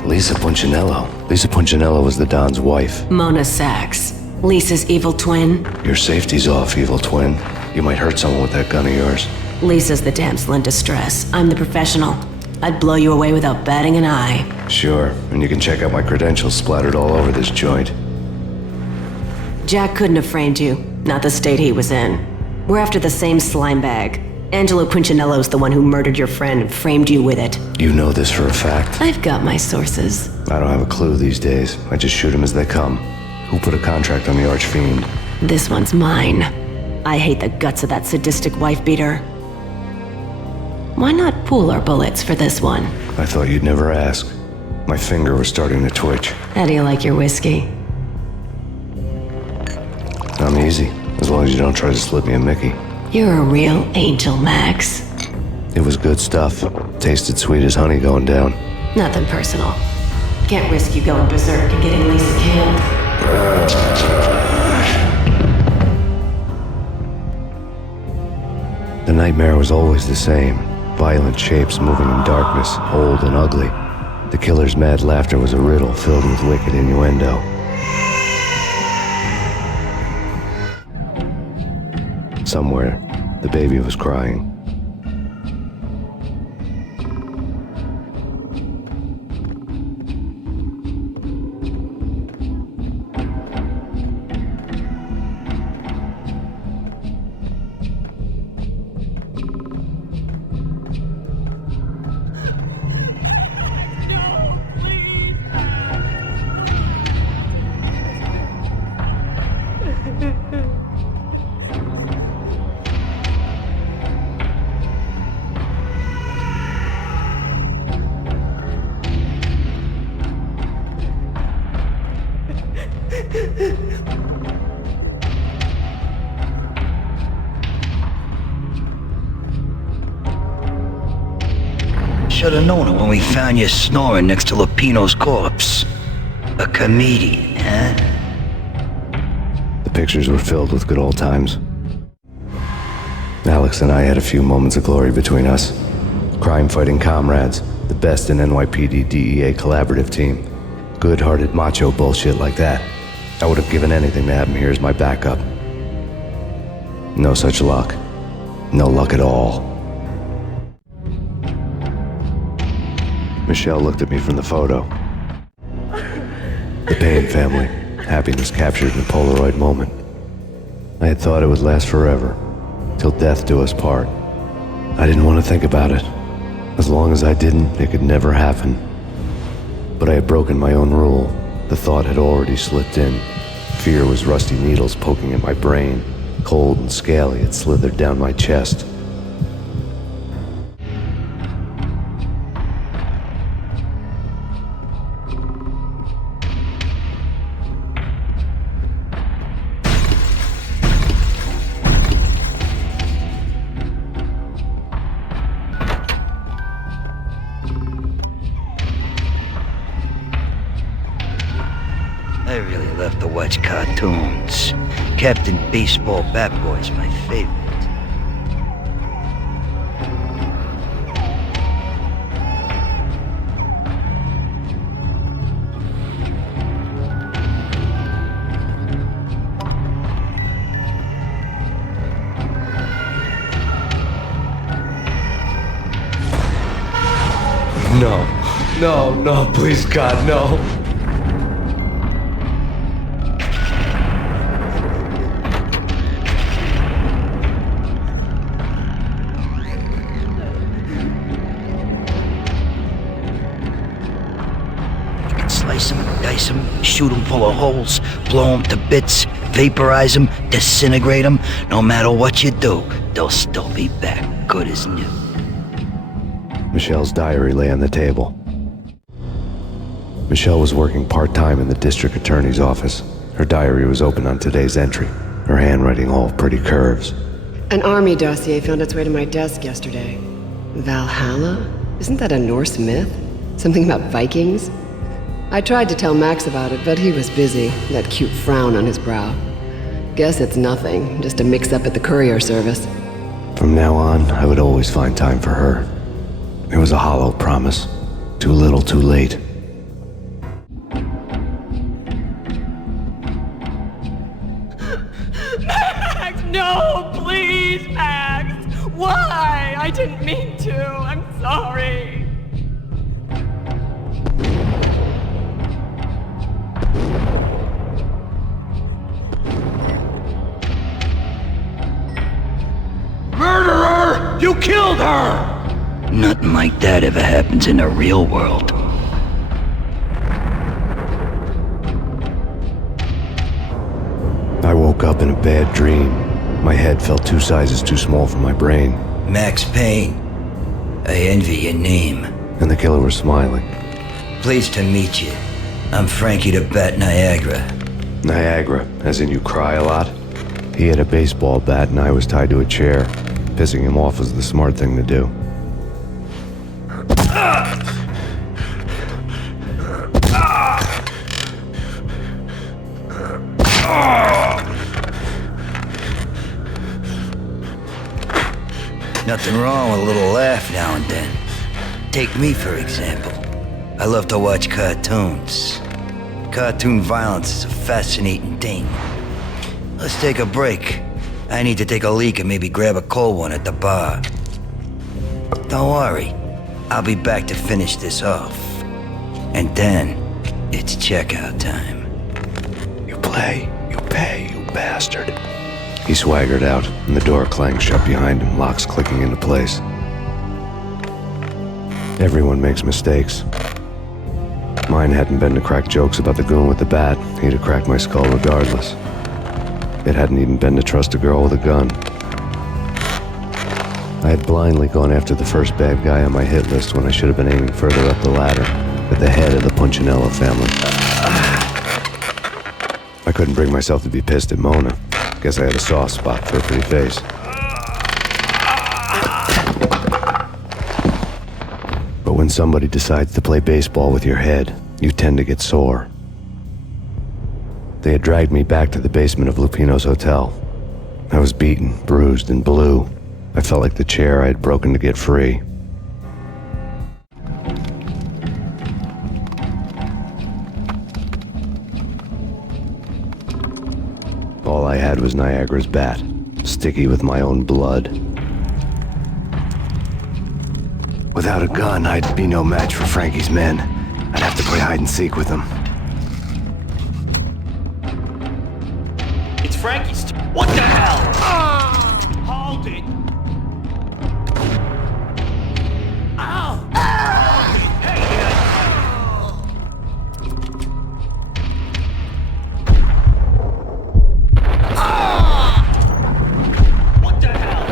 Lisa Punchinello. Lisa Punchinello was the Don's wife. Mona Sachs. Lisa's evil twin. Your safety's off, evil twin. You might hurt someone with that gun of yours. Lisa's the damsel in distress. I'm the professional. I'd blow you away without batting an eye. Sure, and you can check out my credentials splattered all over this joint. Jack couldn't have framed you. Not the state he was in. We're after the same slime bag. Angelo Punchinello's the one who murdered your friend and framed you with it. You know this for a fact. I've got my sources. I don't have a clue these days. I just shoot them as they come. Who put a contract on the Archfiend? This one's mine. I hate the guts of that sadistic wife-beater. Why not pool our bullets for this one? I thought you'd never ask. My finger was starting to twitch. How do you like your whiskey? I'm easy, as long as you don't try to slip me a Mickey. You're a real angel, Max. It was good stuff. Tasted sweet as honey going down. Nothing personal. Can't risk you going berserk and getting Lisa killed. The nightmare was always the same. Violent shapes moving in darkness, old and ugly. The killer's mad laughter was a riddle filled with wicked innuendo. Somewhere, the baby was crying. Should have known it when we found you snoring next to Lupino's corpse. A comedian, huh? The pictures were filled with good old times. Alex and I had a few moments of glory between us. Crime-fighting comrades, the best in NYPD DEA collaborative team. Good-hearted macho bullshit like that. I would have given anything to have him here as my backup. No such luck. No luck at all. Michelle looked at me from the photo. The Payne family. Happiness captured in a Polaroid moment. I had thought it would last forever, till death do us part. I didn't want to think about it. As long as I didn't, it could never happen. But I had broken my own rule. The thought had already slipped in. Fear was rusty needles poking at my brain. Cold and scaly, it slithered down my chest. I really love to watch cartoons. Captain Baseball Bat Boy's my favorite. No, please God, no. Slice 'em, dice 'em, shoot 'em full of holes, blow 'em to bits, vaporize 'em, disintegrate 'em. No matter what you do, they'll still be back good as new. Michelle's diary lay on the table. Michelle was working part-time in the district attorney's office. Her diary was open on today's entry, her handwriting all pretty curves. An army dossier found its way to my desk yesterday. Valhalla? Isn't that a Norse myth? Something about Vikings? I tried to tell Max about it, but he was busy, that cute frown on his brow. Guess it's nothing, just a mix-up at the courier service. From now on, I would always find time for her. It was a hollow promise. Too little, too late. didn't mean to. I'm sorry. Murderer! You killed her! Nothing like that ever happens in the real world. I woke up in a bad dream. My head felt 2 sizes too small for my brain. Max Payne. I envy your name. And the killer was smiling. Pleased to meet you. I'm Frankie the Bat Niagara. Niagara, as in you cry a lot? He had a baseball bat and I was tied to a chair. Pissing him off was the smart thing to do. Nothing wrong with a little laugh now and then. Take me, for example. I love to watch cartoons. Cartoon violence is a fascinating thing. Let's take a break. I need to take a leak and maybe grab a cold one at the bar. Don't worry. I'll be back to finish this off. And then, it's checkout time. You play, you pay, you bastard. He swaggered out, and the door clanged shut behind him, locks clicking into place. Everyone makes mistakes. Mine hadn't been to crack jokes about the goon with the bat. He'd have cracked my skull regardless. It hadn't even been to trust a girl with a gun. I had blindly gone after the first bad guy on my hit list when I should have been aiming further up the ladder, at the head of the Punchinello family. I couldn't bring myself to be pissed at Mona. Guess I had a soft spot for a pretty face. But when somebody decides to play baseball with your head, you tend to get sore. They had dragged me back to the basement of Lupino's hotel. I was beaten, bruised, and blue. I felt like the chair I had broken to get free. All I had was Niagara's bat, sticky with my own blood. Without a gun, I'd be no match for Frankie's men. I'd have to play hide and seek with them. It's Frankie's What the hell? Hold it! Ow! Hey! What the hell?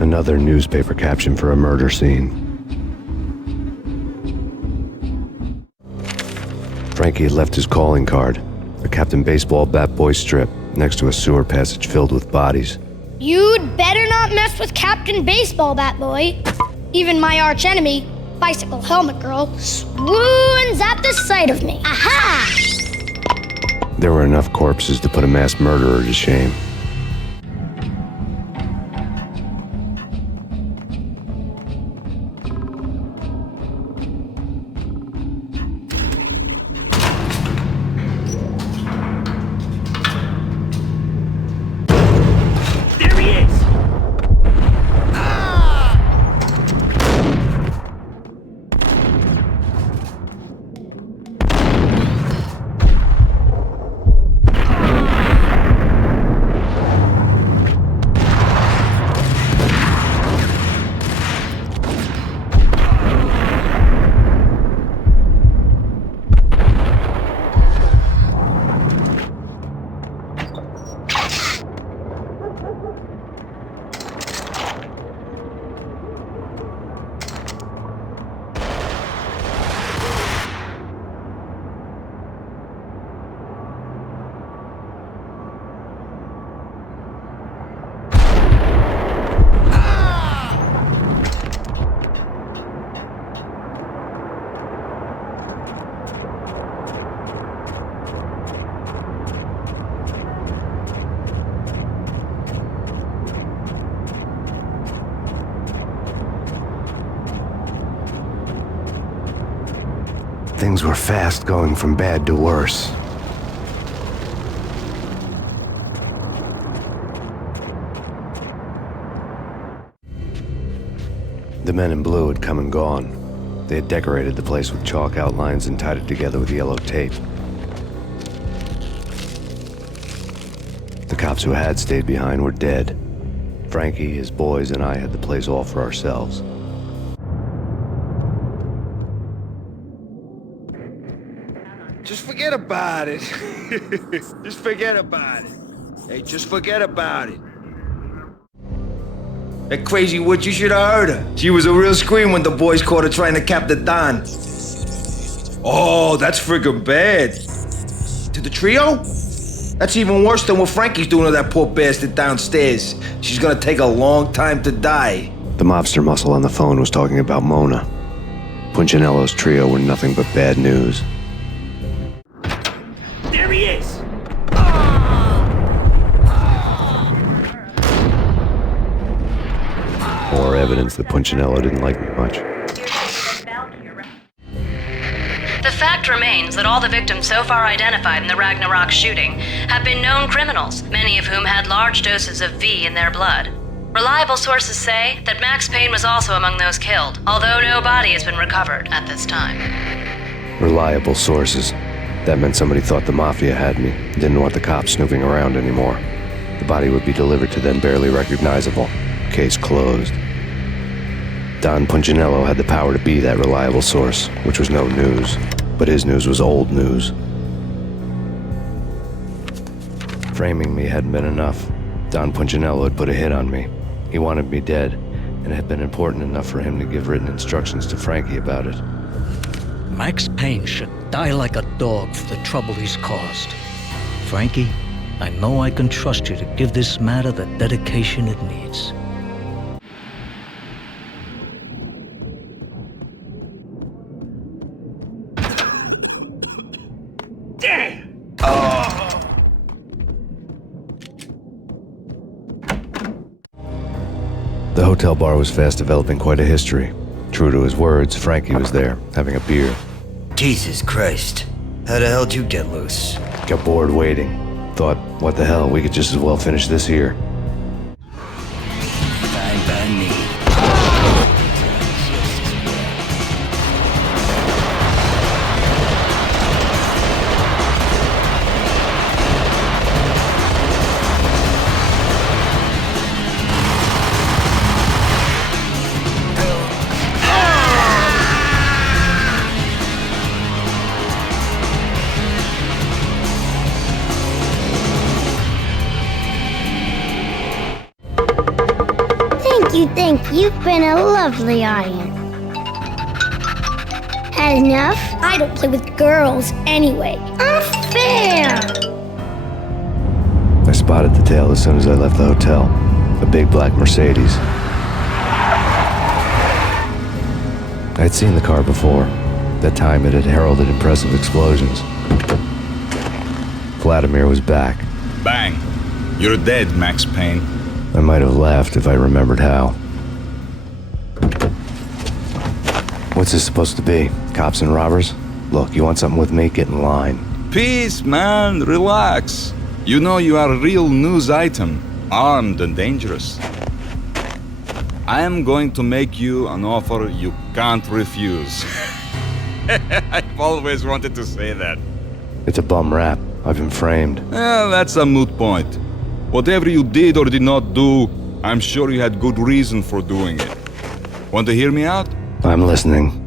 Another newspaper caption for a murder scene. Frankie had left his calling card, a Captain Baseball Bat Boy strip, next to a sewer passage filled with bodies. You'd better not mess with Captain Baseball Bat Boy. Even my archenemy, Bicycle Helmet Girl, swoons at the sight of me. Aha! There were enough corpses to put a mass murderer to shame. There he is! Things were fast going from bad to worse. The men in blue had come and gone. They had decorated the place with chalk outlines and tied it together with yellow tape. The cops who had stayed behind were dead. Frankie, his boys, and I had the place all for ourselves. Just forget about it. Just forget about it. Hey, just forget about it. That crazy witch, you should have heard her. She was a real scream when the boys caught her trying to cap the Don. Oh, that's friggin' bad. To the trio? That's even worse than what Frankie's doing to that poor bastard downstairs. She's gonna take a long time to die. The mobster muscle on the phone was talking about Mona. Punchinello's trio were nothing but bad news. There he is! More evidence that Punchinello didn't like me much. The fact remains that all the victims so far identified in the Ragnarok shooting have been known criminals, many of whom had large doses of V in their blood. Reliable sources say that Max Payne was also among those killed, although no body has been recovered at this time. Reliable sources. That meant somebody thought the Mafia had me, didn't want the cops snooping around anymore. The body would be delivered to them barely recognizable. Case closed. Don Punchinello had the power to be that reliable source, which was no news. But his news was old news. Framing me hadn't been enough. Don Punchinello had put a hit on me. He wanted me dead, and it had been important enough for him to give written instructions to Frankie about it. Max Payne should die like a dog for the trouble he's caused. Frankie, I know I can trust you to give this matter the dedication it needs. Damn! The hotel bar was fast developing quite a history. True to his words, Frankie was there, having a beer. Jesus Christ. How the hell did you get loose? Got bored waiting. Thought, what the hell, we could just as well finish this here. Fine by me. Thank you. You've been a lovely audience. Had enough? I don't play with girls anyway. Unfair! I spotted the tail as soon as I left the hotel. A big black Mercedes. I'd seen the car before. That time it had heralded impressive explosions. Vladimir was back. Bang! You're dead, Max Payne. I might have laughed if I remembered how. What's this supposed to be? Cops and robbers? Look, you want something with me? Get in line. Peace, man. Relax. You know you are a real news item. Armed and dangerous. I am going to make you an offer you can't refuse. I've always wanted to say that. It's a bum rap. I've been framed. That's a moot point. Whatever you did or did not do, I'm sure you had good reason for doing it. Want to hear me out? I'm listening.